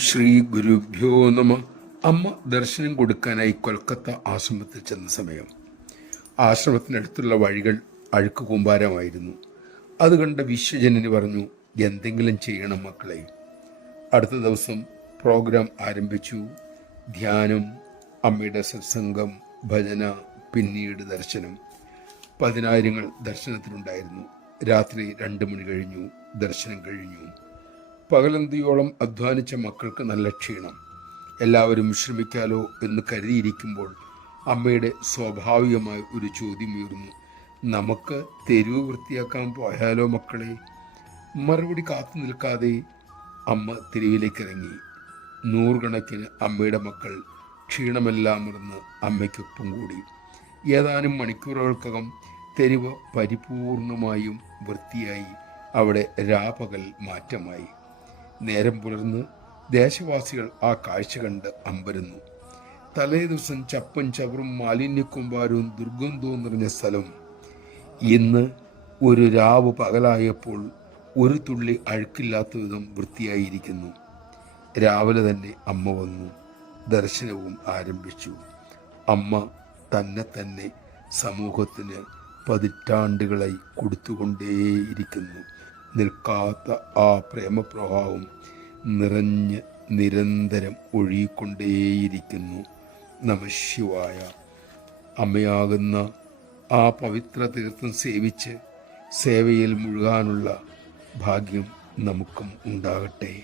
ശ്രീ ഗുരുഭ്യോ നമ. അമ്മ ദർശനം കൊടുക്കാനായി കൊൽക്കത്ത ആശ്രമത്തിൽ ചെന്ന സമയം ആശ്രമത്തിനടുത്തുള്ള വഴികൾ അഴുക്ക് കൂമ്പാരമായിരുന്നു. അത് കണ്ട വിശ്വജനന് പറഞ്ഞു, എന്തെങ്കിലും ചെയ്യണം മക്കളെ. അടുത്ത ദിവസം പ്രോഗ്രാം ആരംഭിച്ചു. ധ്യാനം, അമ്മയുടെ സത്സംഗം, ഭജന, പിന്നീട് ദർശനം. പതിനായിരങ്ങൾ ദർശനത്തിനുണ്ടായിരുന്നു. രാത്രി 2 മണി കഴിഞ്ഞു. ദർശനം കഴിഞ്ഞു. പകലന്തിയോളം അധ്വാനിച്ച മക്കൾക്ക് നല്ല ക്ഷീണം. എല്ലാവരും വിശ്രമിക്കാലോ എന്ന് കരുതിയിരിക്കുമ്പോൾ അമ്മയുടെ സ്വാഭാവികമായ ഒരു ചോദ്യമുയർന്നു, നമുക്ക് തെരുവ് വൃത്തിയാക്കാൻ പോയാലോ മക്കളെ? മറുപടി കാത്തു നിൽക്കാതെ അമ്മ തെരുവിലേക്ക് ഇറങ്ങി. 100 കണക്കിന് അമ്മയുടെ മക്കൾ ക്ഷീണമെല്ലാം മറന്ന് അമ്മയ്ക്കൊപ്പം കൂടി. ഏതാനും മണിക്കൂറുകൾക്കകം തെരുവ് പരിപൂർണമായും വൃത്തിയായി. അവിടെ രാപകൽ മാറ്റമായി. നേരം പുലർന്ന് ദേശവാസികൾ ആ കാഴ്ച കണ്ട് അമ്പരന്നു. തലേ ദിവസം ചപ്പും ചവറും മാലിന്യക്കൂമ്പാരവും ദുർഗന്ധവും നിറഞ്ഞ സ്ഥലം ഇന്ന് ഒരു രാവ് പകലായപ്പോൾ ഒരു തുള്ളി അഴുക്കില്ലാത്ത വിധം വൃത്തിയായിരിക്കുന്നു. രാവിലെ തന്നെ അമ്മ വന്നു. ദർശനവും ആരംഭിച്ചു. അമ്മ തന്നെ സമൂഹത്തിന് പതിറ്റാണ്ടുകളായി കൊടുത്തുകൊണ്ടേയിരിക്കുന്നു. നിൽക്കാത്ത ആ പ്രേമപ്രവാഹം നിറഞ്ഞ് നിരന്തരം ഒഴുകിക്കൊണ്ടേയിരിക്കുന്നു. നമഃശിവായ. അമ്മയാകുന്ന ആ പവിത്ര തീർത്ഥം സേവിച്ച് സേവയിൽ മുഴുകാനുള്ള ഭാഗ്യം നമുക്കും ഉണ്ടാകട്ടെ.